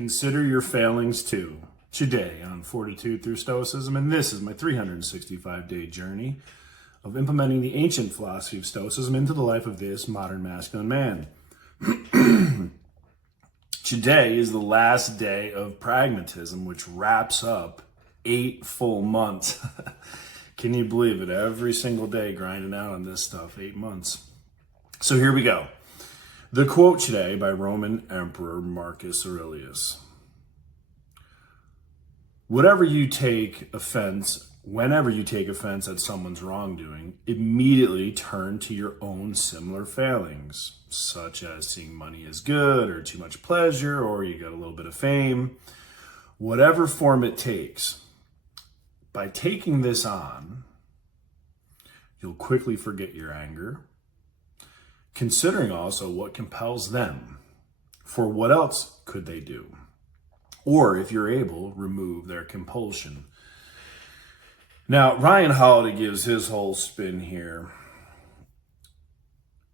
Consider your failings too. Today on Fortitude Through Stoicism, and this is my 365-day journey of implementing the ancient philosophy of Stoicism into the life of this modern masculine man. Today is the last day of pragmatism, which wraps up 8 full months. Can you believe it? Every single day grinding out on this stuff, 8 months. So here we go. The quote today by Roman Emperor Marcus Aurelius. Whenever you take offense at someone's wrongdoing, immediately turn to your own similar failings, such as seeing money as good or too much pleasure, or you got a little bit of fame, whatever form it takes. By taking this on, you'll quickly forget your anger, considering also what compels them. For what else could they do? Or, if you're able, remove their compulsion. Now, Ryan Holiday gives his whole spin here.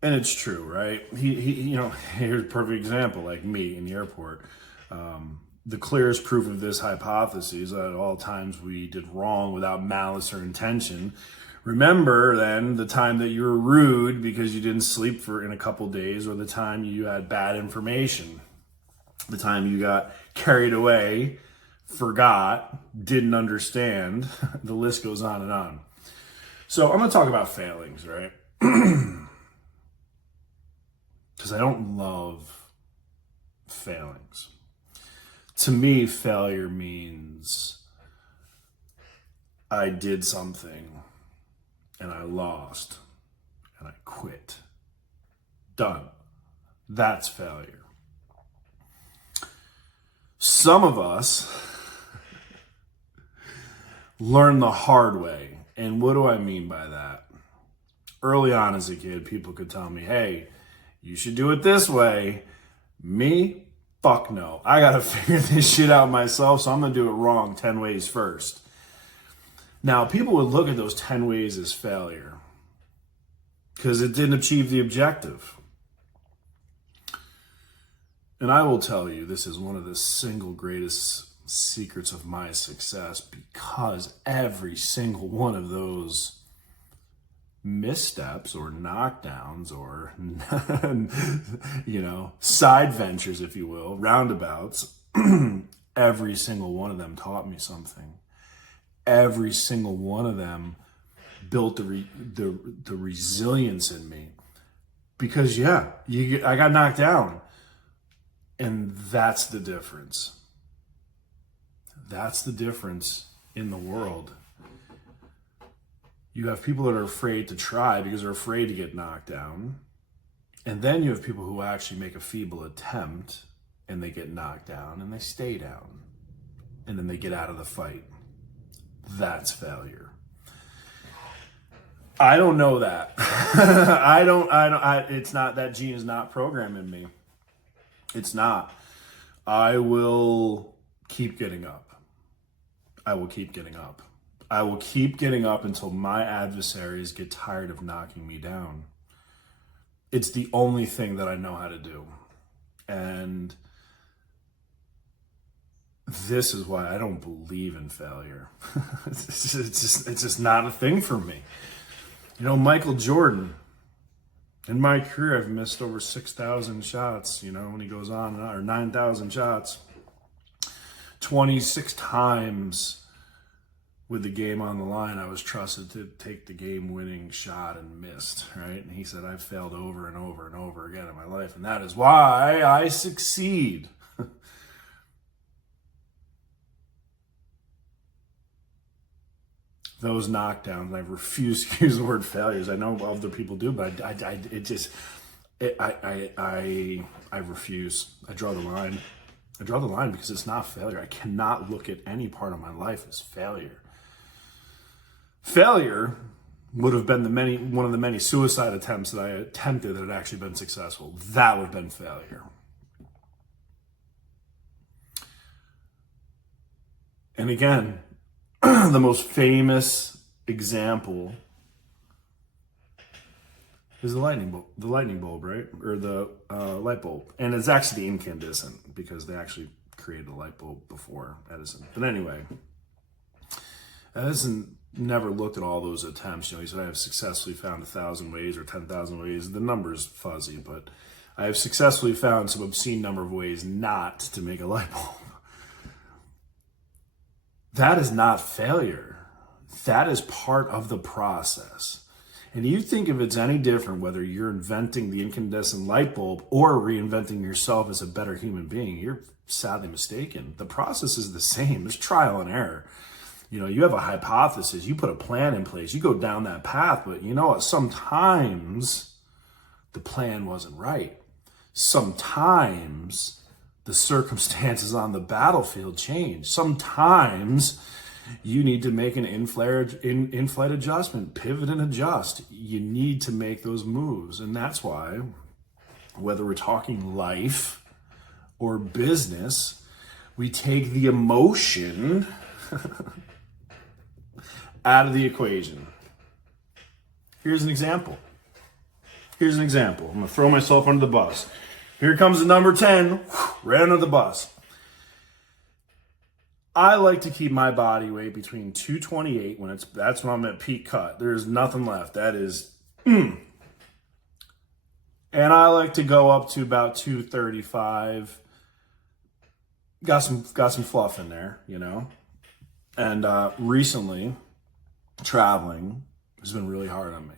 And it's true, right? Here's a perfect example, like me in the airport. The clearest proof of this hypothesis is that at all times we did wrong without malice or intention. Remember then the time that you were rude because you didn't sleep in a couple days, or the time you had bad information, the time you got carried away, forgot, didn't understand. The list goes on and on. So I'm going to talk about failings, right? Because I don't love failings. To me, failure means I did something and I lost and I quit. Done. That's failure. Some of us learn the hard way. And what do I mean by that? Early on as a kid, people could tell me, hey, you should do it this way. Me? Fuck no. I gotta figure this shit out myself, so I'm gonna do it wrong 10 ways first. Now, people would look at those 10 ways as failure because it didn't achieve the objective. And I will tell you, this is one of the single greatest secrets of my success, because every single one of those missteps or knockdowns or, side ventures, if you will, roundabouts, every single one of them taught me something. Every single one of them built the resilience in me. Because, I got knocked down. And that's the difference. That's the difference in the world. You have people that are afraid to try because they're afraid to get knocked down. And then you have people who actually make a feeble attempt and they get knocked down and they stay down. And then they get out of the fight. That's failure. I don't know that. It's not, that gene is not programmed in me. It's not. I will keep getting up. I will keep getting up. I will keep getting up until my adversaries get tired of knocking me down. It's the only thing that I know how to do. And this is why I don't believe in failure. It's just not a thing for me. Michael Jordan, in my career, I've missed over 6,000 shots, when he goes on, or 9,000 shots, 26 times with the game on the line, I was trusted to take the game-winning shot and missed, right? And he said, I've failed over and over and over again in my life, and that is why I succeed. Those knockdowns, I refuse to use the word failures. I know other people do, but I refuse. I draw the line. I draw the line because it's not failure. I cannot look at any part of my life as failure. Failure would have been one of the many suicide attempts that I attempted that had actually been successful. That would have been failure. And again, the most famous example is the lightning bulb, right? Or the light bulb. And it's actually incandescent because they actually created a light bulb before Edison. But anyway, Edison never looked at all those attempts. He said, I have successfully found 1,000 ways or 10,000 ways. The number's fuzzy, but I have successfully found some obscene number of ways not to make a light bulb. That is not failure. That is part of the process. And you think if it's any different, whether you're inventing the incandescent light bulb or reinventing yourself as a better human being, you're sadly mistaken. The process is the same. It's trial and error. You have a hypothesis, you put a plan in place, you go down that path, but you know what? Sometimes the plan wasn't right. Sometimes the circumstances on the battlefield change. Sometimes you need to make an in-flight adjustment, pivot and adjust. You need to make those moves. And that's why, whether we're talking life or business, we take the emotion out of the equation. Here's an example. I'm going to throw myself under the bus. Here comes the number 10, right under the bus. I like to keep my body weight between 228 that's when I'm at peak cut. There's nothing left. That is, And I like to go up to about 235. Got some fluff in there, And recently, traveling has been really hard on me.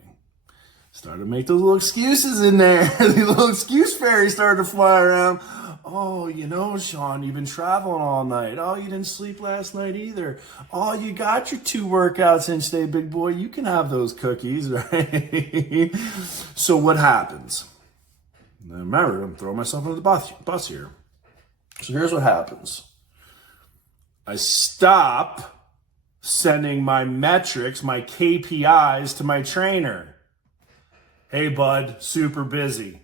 Started to make those little excuses in there. The little excuse fairy started to fly around. Oh, Shawn, you've been traveling all night. Oh, you didn't sleep last night either. Oh, you got your 2 workouts in today, big boy. You can have those cookies, right? So what happens? Now remember, I'm throwing myself under the bus here. So here's what happens. I stop sending my metrics, my KPIs to my trainer. Hey, bud, super busy.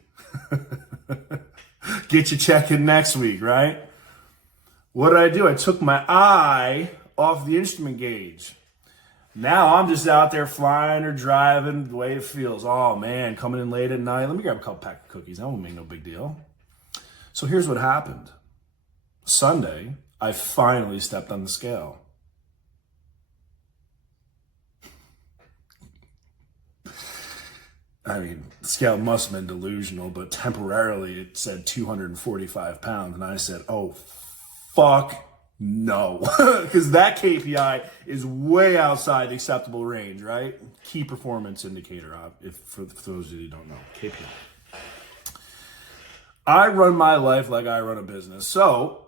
Get you checking next week, right? What did I do? I took my eye off the instrument gauge. Now I'm just out there flying or driving the way it feels. Oh, man, coming in late at night. Let me grab a couple pack of cookies. That won't make no big deal. So here's what happened. Sunday, I finally stepped on the scale. The scale must have been delusional, but temporarily it said 245 pounds. And I said, oh, fuck no. Because that KPI is way outside the acceptable range, right? Key performance indicator, for those of you who don't know, KPI. I run my life like I run a business. So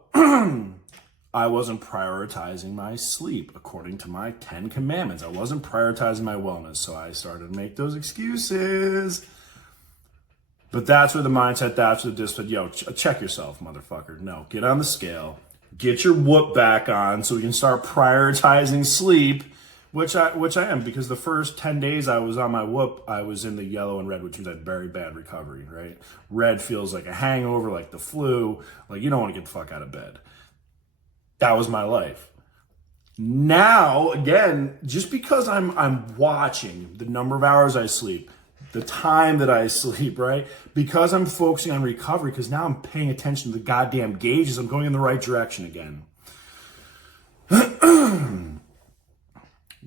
I wasn't prioritizing my sleep according to my 10 commandments. I wasn't prioritizing my wellness. So I started to make those excuses. But that's where the mindset, that's where the discipline, check yourself, motherfucker. No, get on the scale. Get your whoop back on so we can start prioritizing sleep, which I am, because the first 10 days I was on my whoop, I was in the yellow and red, which was a very bad recovery, right? Red feels like a hangover, like the flu, like you don't want to get the fuck out of bed. That was my life. Now, again, just because I'm watching the number of hours I sleep, the time that I sleep, right? Because I'm focusing on recovery, because now I'm paying attention to the goddamn gauges, I'm going in the right direction again.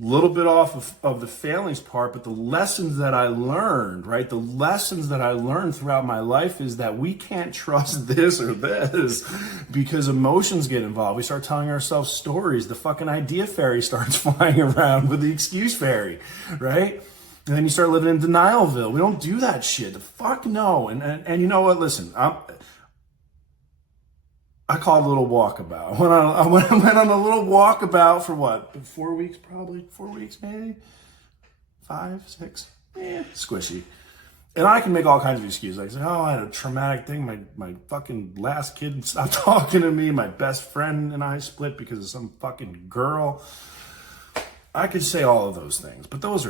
Little bit off of the failings part, but the lessons that I learned, right? The lessons that I learned throughout my life is that we can't trust this or this because emotions get involved. We start telling ourselves stories. The fucking idea fairy starts flying around with the excuse fairy, right? And then you start living in Denialville. We don't do that shit. The fuck no. And you know what? Listen, I call it a little walkabout. I went on a little walkabout for what? 4 weeks, probably? 4 weeks, maybe? 5, 6? Squishy. And I can make all kinds of excuses. I say, oh, I had a traumatic thing. My fucking last kid stopped talking to me. My best friend and I split because of some fucking girl. I could say all of those things, but that's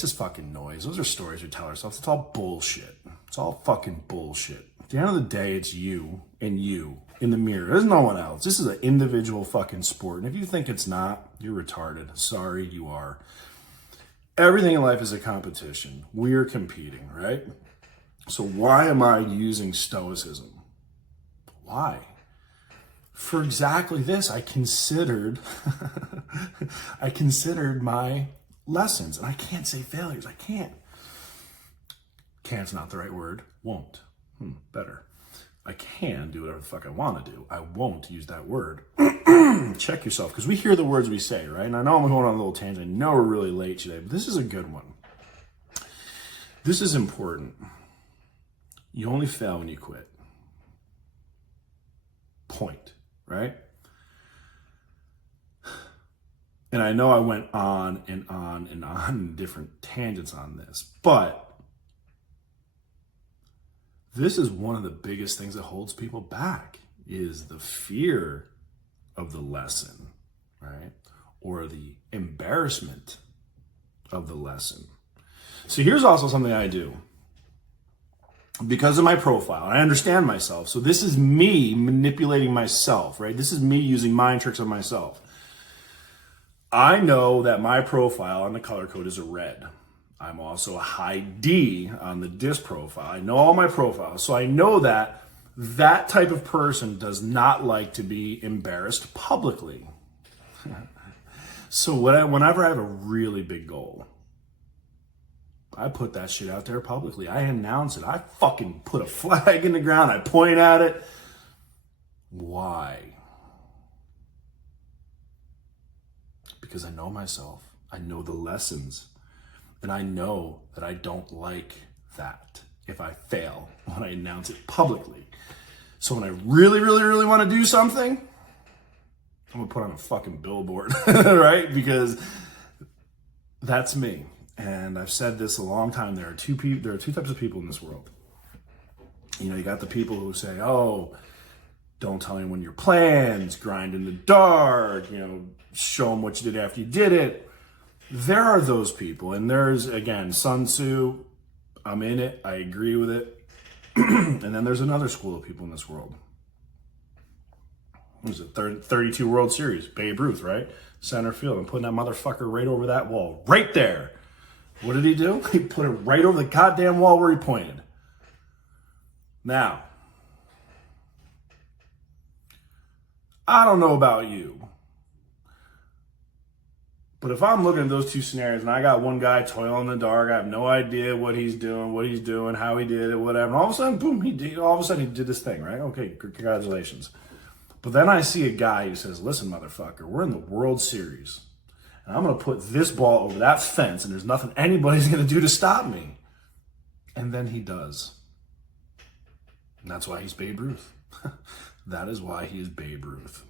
just fucking noise. Those are stories we tell ourselves. It's all bullshit. It's all fucking bullshit. At the end of the day, it's you and you in the mirror. There's no one else. This is an individual fucking sport. And if you think it's not, you're retarded. Sorry, you are. Everything in life is a competition. We're competing, right? So why am I using Stoicism? Why? for exactly this. I considered I considered my lessons, and I can't say failures. I can't. Can't's not the right word. Won't. Better. I can do whatever the fuck I want to do. I won't use that word. Check yourself, because we hear the words we say, right? And I know I'm going on a little tangent. I know we're really late today, but this is a good one. This is important. You only fail when you quit. Point, right? And I know I went on and on and on different tangents on this, but this is one of the biggest things that holds people back, is the fear of the lesson, right? Or the embarrassment of the lesson. So here's also something I do. Because of my profile, I understand myself. So this is me manipulating myself, right? This is me using mind tricks on myself. I know that my profile on the color code is a red. I'm also a high D on the DIS profile. I know all my profiles. So I know that that type of person does not like to be embarrassed publicly. So whenever I have a really big goal, I put that shit out there publicly. I announce it. I fucking put a flag in the ground. I point at it. Why? Because I know myself. I know the lessons. And I know that I don't like that if I fail when I announce it publicly. So when I really, really, really want to do something, I'm going to put on a fucking billboard, right? Because that's me. And I've said this a long time. There are two types of people in this world. You know, you got the people who say, oh, don't tell anyone your plans, grind in the dark, you know, show them what you did after you did it. There are those people. And there's, again, Sun Tzu. I'm in it. I agree with it. And then there's another school of people in this world. What was it? 32 World Series. Babe Ruth, right? Center field. I'm putting that motherfucker right over that wall. Right there. What did he do? He put it right over the goddamn wall where he pointed. Now, I don't know about you, but if I'm looking at those two scenarios and I got one guy toiling in the dark, I have no idea what he's doing, how he did it, whatever, and all of a sudden, boom, he did this thing, right? Okay, congratulations. But then I see a guy who says, listen, motherfucker, we're in the World Series. And I'm going to put this ball over that fence, and there's nothing anybody's going to do to stop me. And then he does. And that's why he's Babe Ruth. That is why he is Babe Ruth.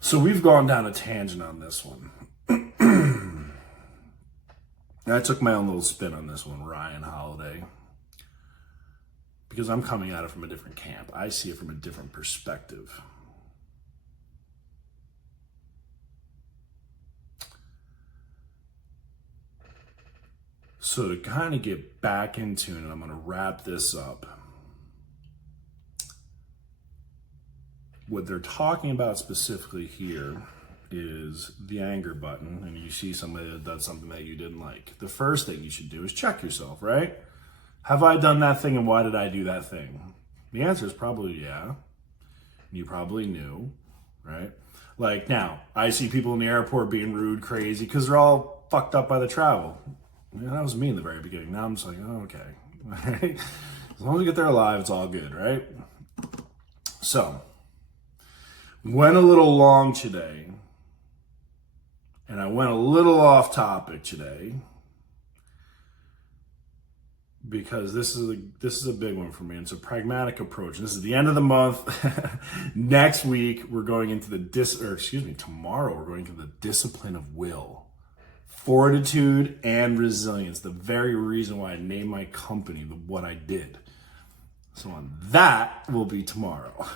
So we've gone down a tangent on this one. I took my own little spin on this one, Ryan Holiday. Because I'm coming at it from a different camp. I see it from a different perspective. So to kind of get back into it, and I'm going to wrap this up. What they're talking about specifically here is the anger button, and you see somebody that does something that you didn't like. The first thing you should do is check yourself, right? Have I done that thing, and why did I do that thing? The answer is probably yeah. You probably knew, right? Like now, I see people in the airport being rude, crazy, because they're all fucked up by the travel. Yeah, that was me in the very beginning. Now I'm just like, oh, okay. All right? As long as we get there alive, it's all good, right? So, went a little long today, and I went a little off topic today, because this is a big one for me. It's a pragmatic approach. This is the end of the month. Next week, we're going into tomorrow, we're going to the discipline of will. Fortitude and resilience, the very reason why I named my company what I did. So on that will be tomorrow.